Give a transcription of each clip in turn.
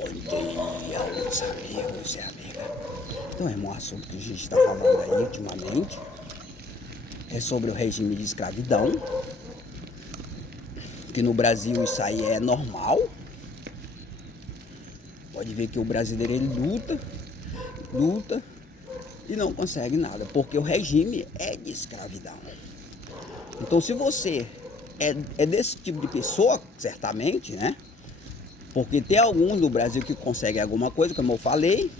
Bom dia, meus amigos e amigas. Então, irmão, o assunto que a gente está falando aí ultimamente é sobre o regime de escravidão, que no Brasil isso aí é normal. Pode ver que o brasileiro ele luta e não consegue nada, porque o regime é de escravidão. Então, se você é desse tipo de pessoa, certamente, né? Porque tem alguns do Brasil que conseguem alguma coisa, como eu falei,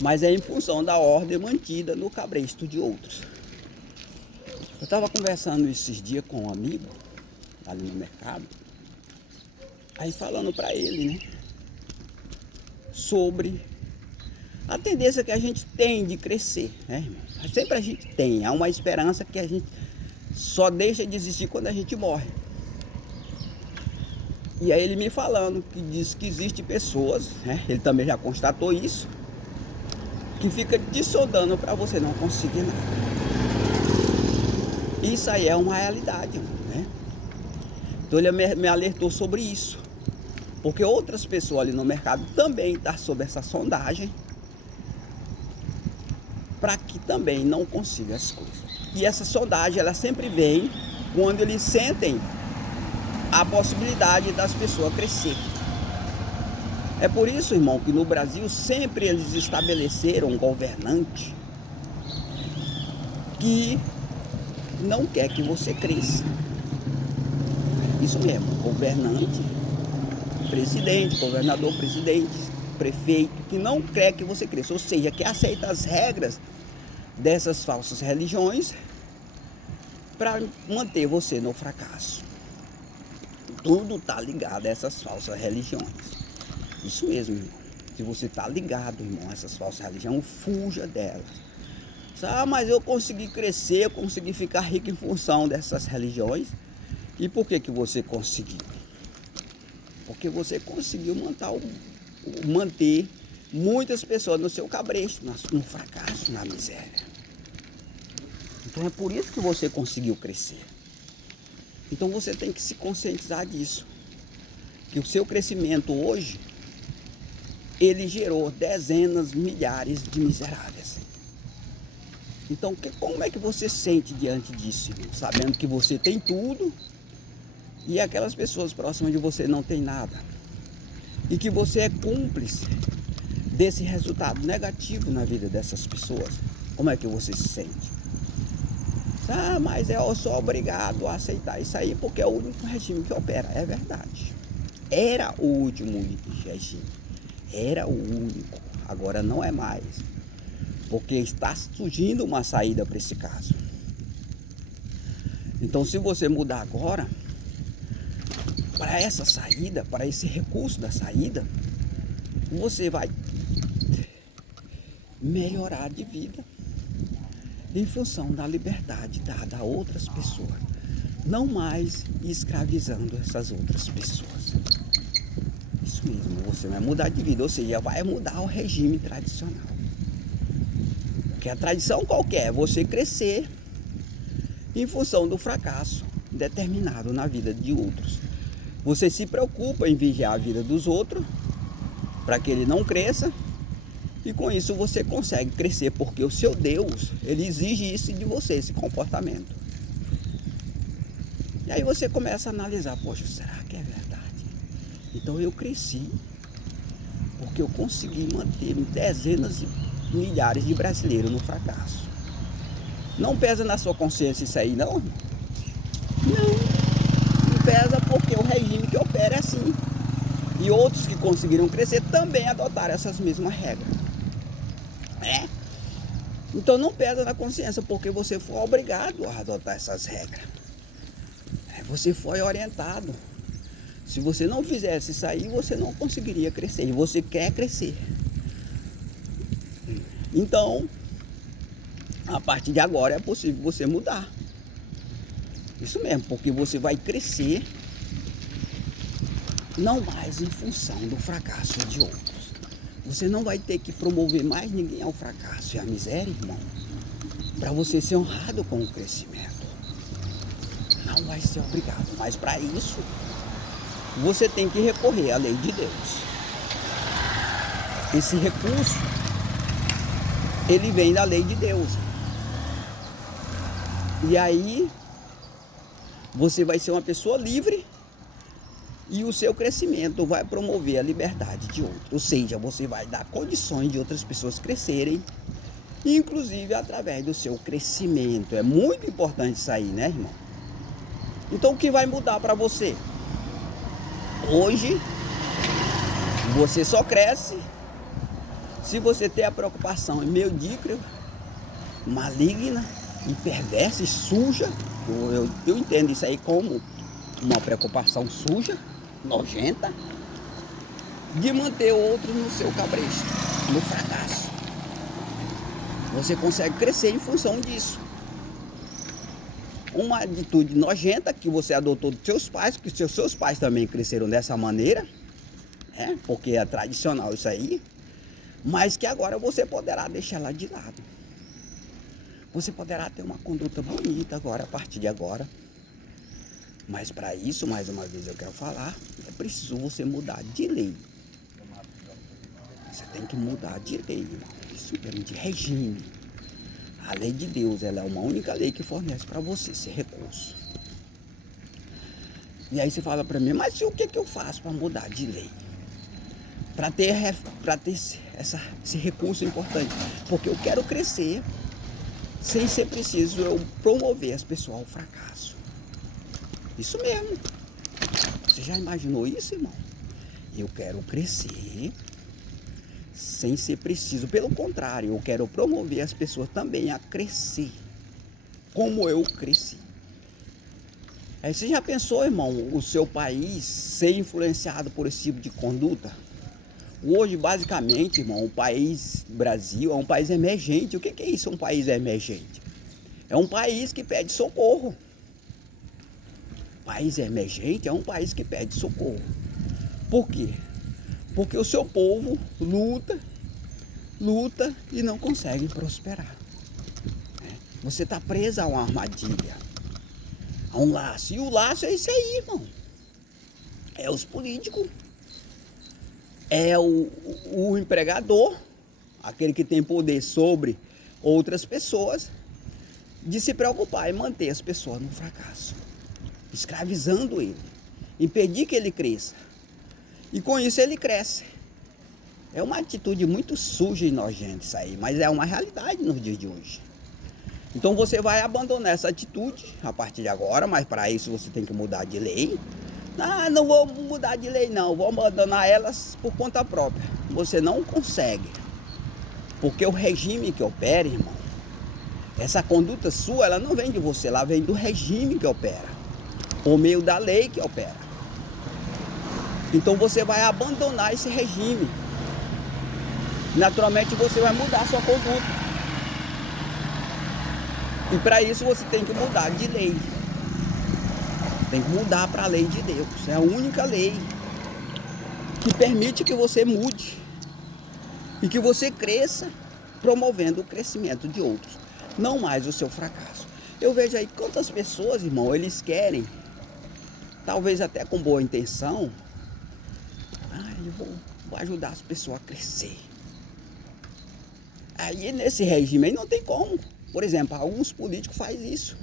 mas é em função da ordem mantida no cabresto de outros. Eu estava conversando esses dias com um amigo ali no mercado, aí falando para ele, né, sobre a tendência que a gente tem de crescer, né, irmão? Sempre a gente tem, há uma esperança que a gente só deixa de existir quando a gente morre. E aí ele me falando que diz que existe pessoas, né, ele também já constatou isso, que fica te soldando para você não conseguir nada. Isso aí é uma realidade, né? Então ele me alertou sobre isso, porque outras pessoas ali no mercado também estão sob essa sondagem para que também não consiga as coisas. E essa sondagem ela sempre vem quando eles sentem a possibilidade das pessoas crescer. É por isso, irmão, que no Brasil sempre eles estabeleceram um governante que não quer que você cresça. Isso mesmo, governante, presidente, governador, presidente, prefeito, que não quer que você cresça, ou seja, que aceita as regras dessas falsas religiões para manter você no fracasso. Tudo está ligado a essas falsas religiões. Isso mesmo, irmão. Se você está ligado, irmão, a essas falsas religiões, fuja delas. Ah, mas eu consegui crescer, eu consegui ficar rico em função dessas religiões. E por que você conseguiu? Porque você conseguiu manter muitas pessoas no seu cabresto, no fracasso, na miséria. Então é por isso que você conseguiu crescer. Então você tem que se conscientizar disso. Que o seu crescimento hoje, ele gerou dezenas, milhares de miseráveis. Então como é que você sente diante disso, irmão? Sabendo que você tem tudo e aquelas pessoas próximas de você não tem nada. E que você é cúmplice desse resultado negativo na vida dessas pessoas. Como é que você se sente? Ah, mas eu sou obrigado a aceitar isso aí porque é o único regime que opera. É verdade. Era o último regime. Era o único. Agora não é mais. Porque está surgindo uma saída para esse caso. Então, se você mudar agora para essa saída, para esse recurso da saída, você vai melhorar de vida em função da liberdade dada a outras pessoas, não mais escravizando essas outras pessoas. Isso mesmo, você vai mudar de vida, ou seja, vai mudar o regime tradicional. Porque a tradição qualquer é você crescer em função do fracasso determinado na vida de outros. Você se preocupa em vigiar a vida dos outros para que ele não cresça. E com isso você consegue crescer, porque o seu Deus, ele exige isso de você, esse comportamento. E aí você começa a analisar, poxa, será que é verdade? Então eu cresci, porque eu consegui manter dezenas e milhares de brasileiros no fracasso. Não pesa na sua consciência isso aí, não? Não pesa porque o regime que opera é assim. E outros que conseguiram crescer também adotaram essas mesmas regras. Então não pesa na consciência, porque você foi obrigado a adotar essas regras. Você foi orientado. Se você não fizesse isso aí, você não conseguiria crescer. E você quer crescer. Então, a partir de agora é possível você mudar. Isso mesmo, porque você vai crescer não mais em função do fracasso de outros. Você não vai ter que promover mais ninguém ao fracasso e à miséria, irmão, para você ser honrado com o crescimento. Não vai ser obrigado, mas para isso você tem que recorrer à lei de Deus. esse recurso, ele vem da lei de Deus. E aí você vai ser uma pessoa livre e o seu crescimento vai promover a liberdade de outros. Ou seja, você vai dar condições de outras pessoas crescerem, inclusive através do seu crescimento. É muito importante isso aí, né, irmão? Então o que vai mudar para você? Hoje você só cresce se você ter a preocupação medíocre, maligna e perversa e suja. Eu entendo isso aí como uma preocupação suja, nojenta, de manter o outro no seu cabresto, no fracasso. Você consegue crescer em função disso. Uma atitude nojenta que você adotou dos seus pais, que seus pais também cresceram dessa maneira, porque é tradicional isso aí, mas que agora você poderá deixá-la de lado. Você poderá ter uma conduta bonita agora, a partir de agora. Mas para isso, mais uma vez eu quero falar, é preciso você mudar de lei. Você tem que mudar de lei, isso mesmo, de regime. A lei de Deus, ela é uma única lei que fornece para você esse recurso. E aí você fala para mim, mas o que eu faço para mudar de lei? Para ter esse recurso importante. Porque eu quero crescer sem ser preciso eu promover as pessoas ao fracasso. Isso mesmo. Você já imaginou isso, irmão? Eu quero crescer sem ser preciso. Pelo contrário, eu quero promover as pessoas também a crescer como eu cresci. Você já pensou, irmão, o seu país ser influenciado por esse tipo de conduta? Hoje, basicamente, irmão, o país Brasil é um país emergente. O que é isso, um país emergente? É um país que pede socorro. País emergente é um país que pede socorro. Por quê? Porque o seu povo luta e não consegue prosperar. Você está preso a uma armadilha, a um laço. E o laço é isso aí, irmão. É os políticos. É o empregador, aquele que tem poder sobre outras pessoas, de se preocupar em manter as pessoas no fracasso, escravizando ele, impedir que ele cresça. E com isso ele cresce. É uma atitude muito suja e nojenta isso aí, mas é uma realidade nos dias de hoje. Então você vai abandonar essa atitude a partir de agora, mas para isso você tem que mudar de lei. Não vou mudar de lei não, vou abandonar elas por conta própria. Você não consegue, porque o regime que opera, irmão, essa conduta sua, ela não vem de você, ela vem do regime que opera, por meio da lei que opera. Então você vai abandonar esse regime. Naturalmente você vai mudar a sua conduta. E para isso você tem que mudar de lei. Tem que mudar para a lei de Deus. É a única lei que permite que você mude e que você cresça, promovendo o crescimento de outros, não mais o seu fracasso. Eu vejo aí quantas pessoas, irmão, eles querem, talvez até com boa intenção, eu vou ajudar as pessoas a crescer. Aí nesse regime aí não tem como. Por exemplo, alguns políticos fazem isso.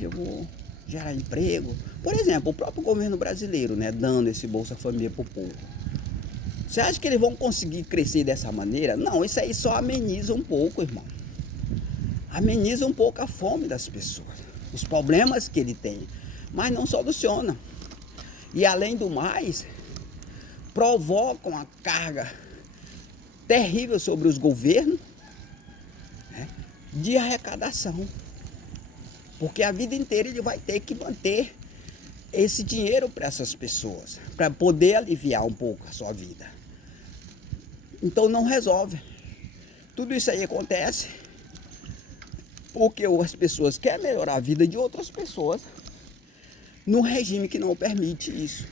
Eu vou gerar emprego. Por exemplo, o próprio governo brasileiro, dando esse Bolsa Família para o povo. Você acha que eles vão conseguir crescer dessa maneira? Não, isso aí só ameniza um pouco, irmão. Ameniza um pouco a fome das pessoas, os problemas que ele tem, mas não soluciona. E além do mais, provocam a carga terrível sobre os governos, de arrecadação. Porque a vida inteira ele vai ter que manter esse dinheiro para essas pessoas, para poder aliviar um pouco a sua vida. Então não resolve. Tudo isso aí acontece porque as pessoas querem melhorar a vida de outras pessoas num regime que não permite isso.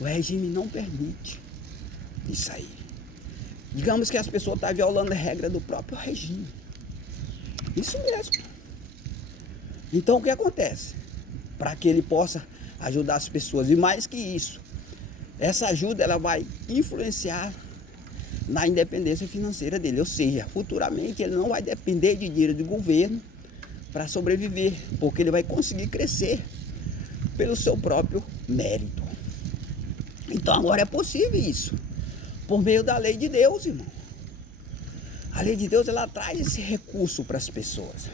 O regime não permite isso aí. Digamos que as pessoas estão violando a regra do próprio regime. Isso mesmo. Então o que acontece? Para que ele possa ajudar as pessoas, e mais que isso, Essa ajuda ela vai influenciar na independência financeira dele, ou seja, futuramente ele não vai depender de dinheiro do governo para sobreviver, porque ele vai conseguir crescer pelo seu próprio mérito. Então agora é possível isso, por meio da lei de Deus, irmão. A lei de Deus ela traz esse recurso para as pessoas.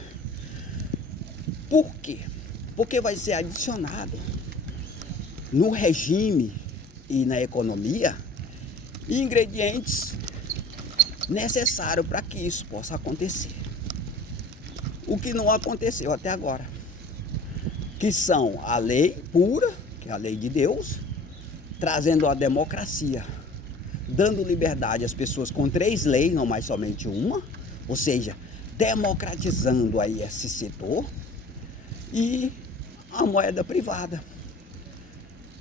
Por quê? Porque vai ser adicionado no regime e na economia ingredientes necessários para que isso possa acontecer. O que não aconteceu até agora, que são a lei pura, que é a lei de Deus, trazendo a democracia, dando liberdade às pessoas com 3 leis, não mais somente uma, ou seja, democratizando aí esse setor, e a moeda privada,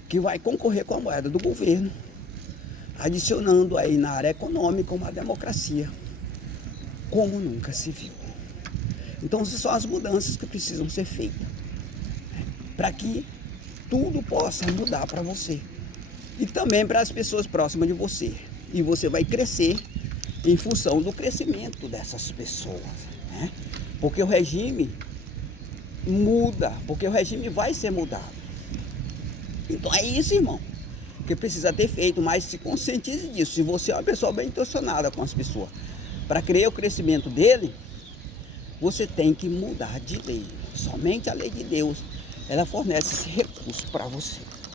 que vai concorrer com a moeda do governo, adicionando aí na área econômica uma democracia, como nunca se viu. Então, essas são as mudanças que precisam ser feitas, para que tudo possa mudar para você. E também para as pessoas próximas de você. E você vai crescer em função do crescimento dessas pessoas, né? Porque o regime muda, porque o regime vai ser mudado. Então é isso, irmão, que precisa ter feito, mas se conscientize disso. Se você é uma pessoa bem intencionada com as pessoas, para querer o crescimento dele, você tem que mudar de lei. Somente a lei de Deus, ela fornece esse recurso para você.